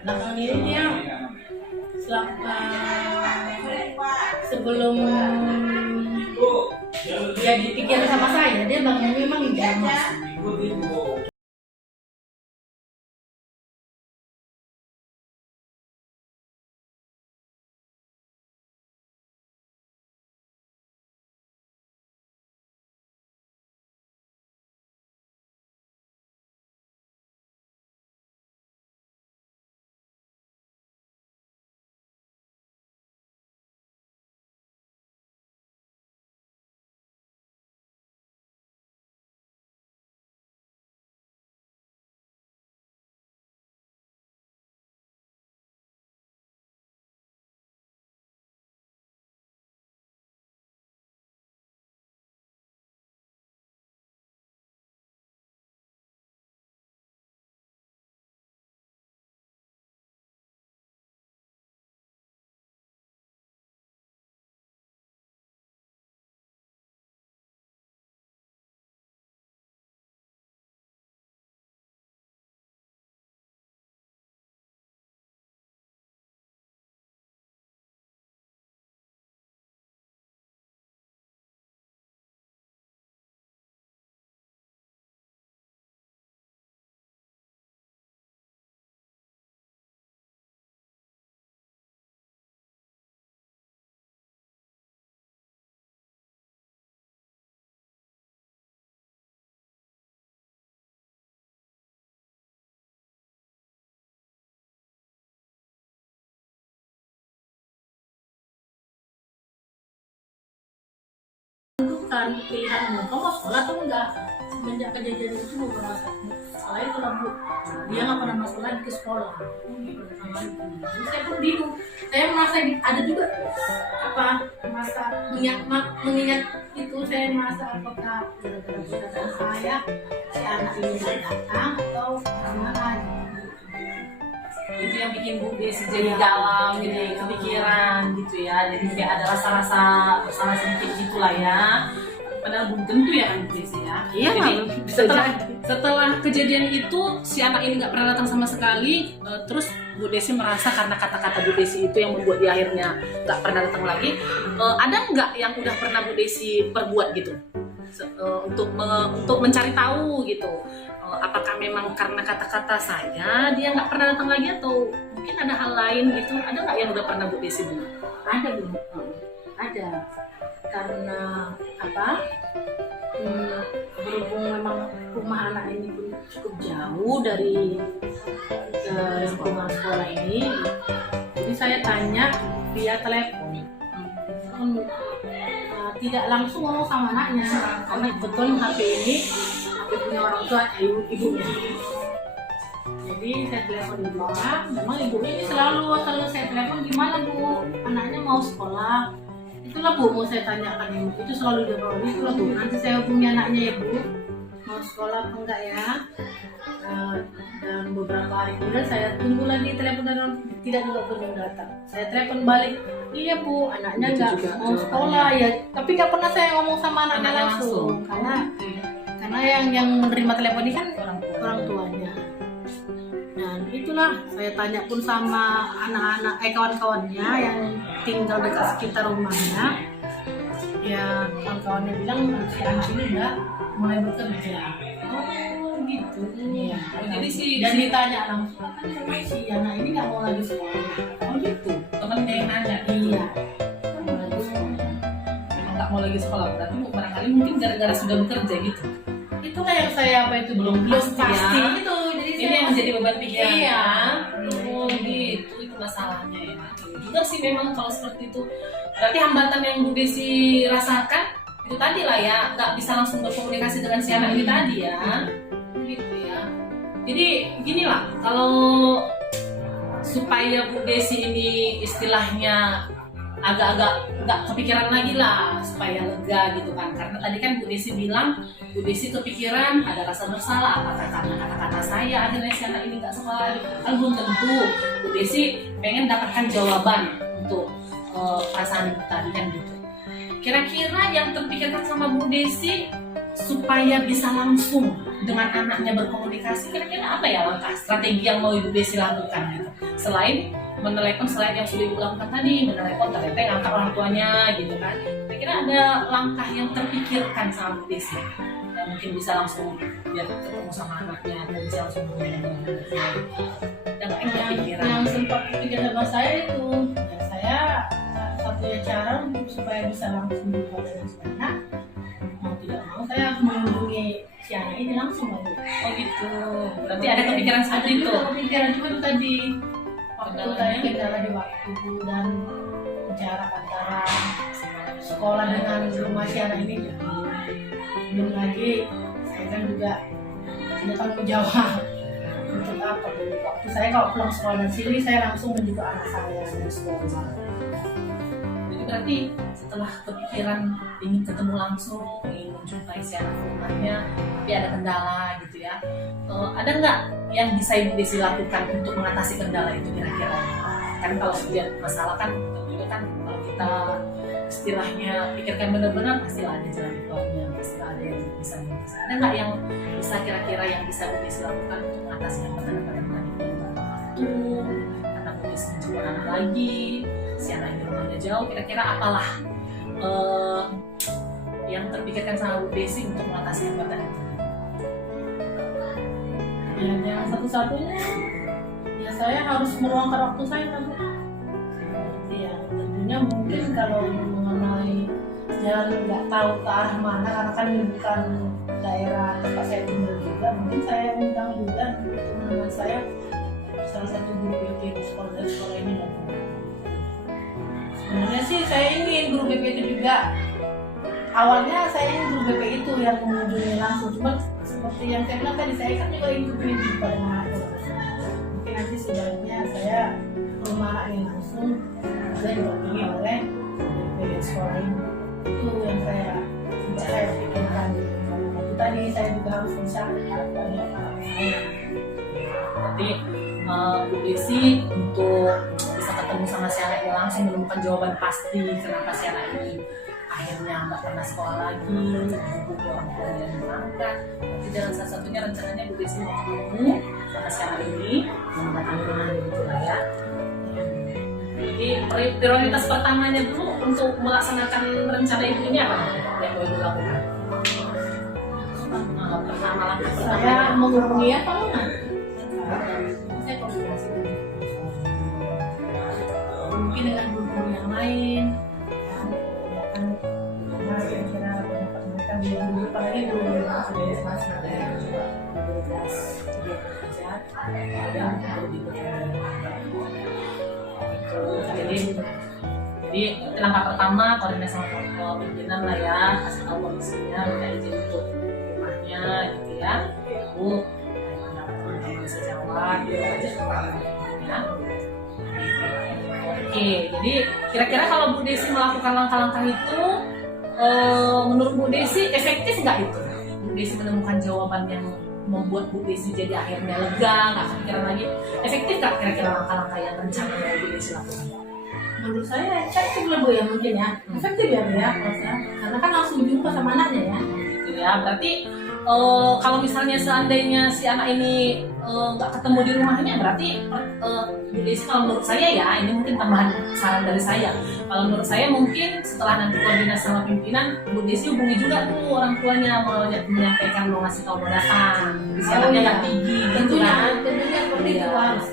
Belakang ini dia sebelum dia dipikir sama saya, dia memang jamas. Bukan pilihanmu, kamu mau sekolah atau enggak? Semenjak kejadian itu mau merasa sekolah itu lah Bu, dia nggak pernah masuk lagi ke sekolah. Jadi saya pun bingung, saya merasa ada juga masa mengingat itu, saya merasa apakah gara-gara perkataan saya si anak ini datang atau gimana. Itu yang bikin Bu Desi jadi dalam, jadi kepikiran gitu ya, jadi kayak ada rasa-rasa bersalah sedikit gitulah ya. Padahal belum tentu ya kan Bu Desi ya. Iya, jadi bisa setelah kejadian itu si anak ini nggak pernah datang sama sekali, terus Bu Desi merasa karena kata-kata Bu Desi itu yang membuat dia akhirnya nggak pernah datang lagi. Ada nggak yang udah pernah Bu Desi perbuat gitu untuk mencari tahu gitu? Apakah memang karena kata-kata saya dia nggak pernah datang lagi atau mungkin ada hal lain gitu? Ada nggak yang udah pernah Bu Desi dulu? Ada Bu, ada. Karena berhubung memang rumah anak ini pun cukup jauh dari lingkungan sekolah ini, jadi saya tanya via telepon. Tidak langsung ngomong sama anaknya karena kebetulan HP ini punya orang tua ibunya. Jadi saya telepon ibunya, memang ibunya ini selalu saya telepon, gimana Bu, anaknya mau sekolah. Itulah Bu, mau saya tanyakan ibu, itu selalu dia bawa, itulah Bu, nanti saya hubungi anaknya ya Bu, mau sekolah apa enggak ya. Dan beberapa hari kemudian saya tunggu lagi telepon dan tidak juga kunjung datang. Saya telepon balik, iya Bu, anaknya enggak mau sekolah ya, tapi nggak pernah saya ngomong sama anaknya langsung. Karena yang menerima telepon ini kan orang tuanya. Dan itulah saya tanya pun sama anak-anak kawan-kawannya yang tinggal dekat sekitar rumahnya. Ya kawan-kawannya bilang si anak ini udah mulai bekerja. Oh gitu. Ya. Jadi dan ditanya langsung kan si anak ini nggak mau lagi sekolah. Oh gitu. Temennya yang nanya. Iya. Nggak mau lagi sekolah, berarti barangkali mungkin gara-gara sudah bekerja gitu. Itulah yang saya belum pasti ya. Itu jadi ini yang menjadi beban pikiran. Iya. Oh gitu, itu masalahnya ya. Juga sih memang kalau seperti itu. Berarti hambatan yang Bu Desi rasakan itu tadi lah ya, nggak bisa langsung berkomunikasi dengan si anak ini tadi ya. Gitu ya. Jadi gini lah, kalau supaya Bu Desi ini istilahnya agak-agak nggak kepikiran lagi lah supaya lega gitu kan, karena tadi kan Bu Desi bilang Bu Desi kepikiran ada rasa bersalah apakah karena kata-kata saya akhirnya si anak ini nggak sekolah. Kan belum tentu. Bu Desi pengen dapatkan jawaban untuk perasaan ibu tadi kan gitu. Kira-kira yang terpikirkan sama Bu Desi supaya bisa langsung dengan anaknya berkomunikasi, kira-kira apa ya langkah strategi yang mau Ibu Desi lakukan gitu? Selain menelepon, selain yang sudah Ibu lakukan tadi, menelepon, ternyata ngangkat orang tuanya gitu kan. Kira-kira ada langkah yang terpikirkan sama Bu Desi yang mungkin bisa langsung biar ketemu sama anaknya atau bisa langsung bermain dengan anaknya. Dan yang kepikiran. Yang sempat pikir sama saya itu, ya saya satunya cara untuk supaya bisa langsung berbuat dengan si anak, mau tidak mau saya harus mengunjungi si anak ini langsung lagi. Oh gitu. Berarti ada kepikiran seperti itu. Ada kepikiran juga tuh tadi. Waktu Kendalanya? tadi kendala di waktu dan jarak antara sekolah dengan rumah si anak ini jauh. Belum lagi saya kan juga tidak tanggung jawab untuk apa. Waktu saya kalau pulang sekolah dari sini saya langsung menjemput anak saya dari sekolah. Jadi berarti setelah kepikiran ingin ketemu langsung, ingin menjumpai si anak rumahnya, tapi ada kendala gitu ya. Ada nggak yang bisa Ibu Desi lakukan untuk mengatasi kendala itu kira-kira? Kan kalau setiap masalah kan tentunya kan kalau kita istilahnya pikirkan benar-benar pastilah ada jalan keluarnya, pastilah ada yang bisa mengatasi. Ada nggak yang bisa kira-kira yang bisa Bu Desi lakukan untuk mengatasi hambatan pada tadi waktu, karena Bu Desi menjemput anak lagi, si anak di rumahnya jauh, kira-kira apalah yang terpikirkan sama Bu Desi untuk mengatasi hambatan itu? Ya, yang satu-satunya ya saya harus meluangkan waktu saya kan. Ya tentunya mungkin kalau mengenai jalan nggak tahu ke arah mana karena kan ini bukan daerah tempat saya tinggal juga, mungkin saya undang juga teman saya salah satu guru BP di sekolah ini dan sebenarnya sih saya ingin guru BP itu juga. Awalnya saya ingin guru BP itu yang mengunjungi langsung, cuma seperti yang saya bilang tadi, saya kan juga ingin juga dengan anak. Mungkin nanti sebaiknya saya rumah anak ini langsung, saya didampingi oleh BP sekolah ini. Itu yang saya pikirkan. Itu tadi saya juga harus bisa banyak anak saya. Berarti Bu Desi untuk bisa ketemu sama si anak ini langsung menemukan jawaban pasti kenapa si anak ini akhirnya nggak pernah sekolah lagi, menghubungi orang tua yang berangkat. Jadi jalan salah satunya rencananya Bu Desi mau ketemu sama si anak ini, mendatangi gitu lah ya. Jadi prioritas pertamanya dulu untuk melaksanakan rencana ibu ini apa yang mau dilakukan? Pertama langkah Saya pertama menghubungi apa enggak? Saya komunikasi mungkin dengan guru yang lain. Ya kan, karena kira-kira pendapat mereka dulu, apalagi guru yang sudah kelas jadi langkah pertama koordinasi sama pimpinan lah ya, kasih tahu kondisinya, minta izin untuk rumahnya gitu ya. Lalu teman-teman bisa jawab gitu aja ya. Oke, jadi kira-kira kalau Bu Desi melakukan langkah-langkah itu, menurut Bu Desi efektif nggak itu? Bu Desi menemukan jawaban yang membuat Bu Desi jadi akhirnya lega, nggak kepikiran lagi. Efektif nggak kira-kira langkah-langkah yang rencana yang Bu Desi lakukan? Menurut saya efektif lah Bu ya, mungkin ya. Efektif ya Bu ya, karena kan langsung jumpa sama anaknya ya. Gitu ya, berarti kalau misalnya seandainya si anak ini nggak ketemu di rumahnya, berarti Bu Desi kalau menurut saya ya, ini mungkin tambahan saran dari saya. Kalau menurut saya mungkin setelah nanti koordinasi sama pimpinan, Bu Desi hubungi juga tuh orang tuanya mau menyampaikan mau ngasih tahu mau datang. Jadi si anaknya nggak tinggi, Tentunya seperti itu harus.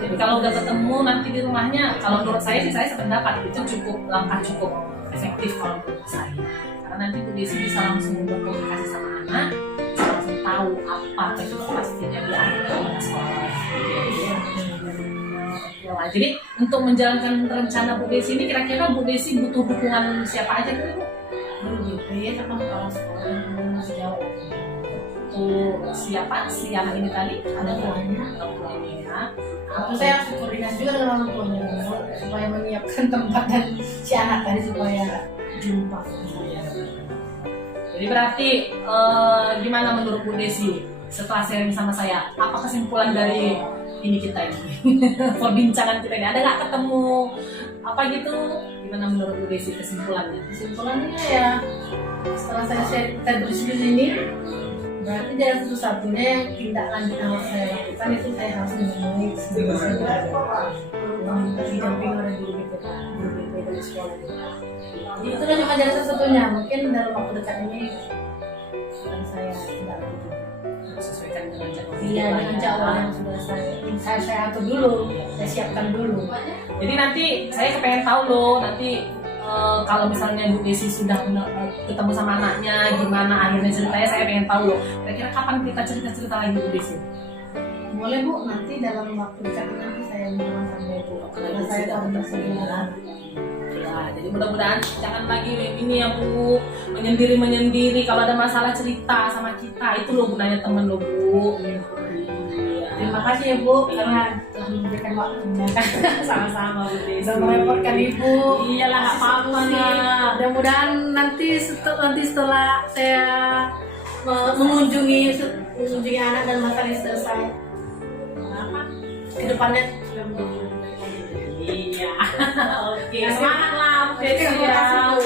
Jadi kalau udah ketemu nanti di rumahnya, kalau menurut saya sih saya sependapat itu langkah cukup efektif kalau menurut saya. Karena nanti Bu Desi bisa langsung berkomunikasi sama anak, bisa langsung tahu apa pastinya di akhirnya sekolah. Ya, jadi untuk menjalankan rencana Bu Desi ini kira-kira Bu Desi butuh dukungan siapa aja tuh? Guru BP sama kepala sekolah yang masih jauh. Tuh siapa si anak ini tadi? Ada tuanya. Ya. Aku saya harus koordinasi juga dengan orang tuanya supaya menyiapkan tempat dan si anak tadi supaya jumpa. Jadi berarti gimana menurut Bu Desi setelah sharing sama saya? Apa kesimpulan dari ini kita ini? Perbincangan kita ini ada nggak ketemu apa gitu Gimana menurut Bu Desi kesimpulannya? Kesimpulannya ya, setelah saya tulis di sini, berarti jalan satu-satunya yang tindak lanjut yang harus saya lakukan itu saya harus menemui sebelum saya didampingi oleh guru BP dari sekolah. Jadi itu kan cuma jalan satu-satunya. Mungkin dalam waktu dekat ini akan saya tidak lanjut. Sesuaikan dengan jadwal. Iya, dengan jadwal yang sudah saya atur dulu, saya siapkan dulu. Jadi nanti saya kepengen tahu loh, nanti kalau misalnya Bu Desi sudah ketemu sama anaknya, gimana akhirnya ceritanya, saya pengen tahu loh. Kira-kira kapan kita cerita-cerita lagi Bu Desi? Boleh Bu, nanti dalam waktu dekat nanti saya mohon sampai Bu. Karena saya tahu bersedia. Ya, jadi mudah-mudahan jangan lagi ini ya Bu, menyendiri. Kalau ada masalah cerita sama kita, itu loh gunanya temen loh Bu. Iya. Terima kasih ya Bu, karena telah memberikan waktunya. Sama-sama Bu Desi. Sudah merepotkan Ibu. Iyalah, nggak apa-apa lah. Mudah-mudahan nanti setelah saya mengunjungi anak dan materi selesai, kedepannya sudah menjadi. Iya. Oke, semangat lah Bu Desi Terima kasih, ya. Bu.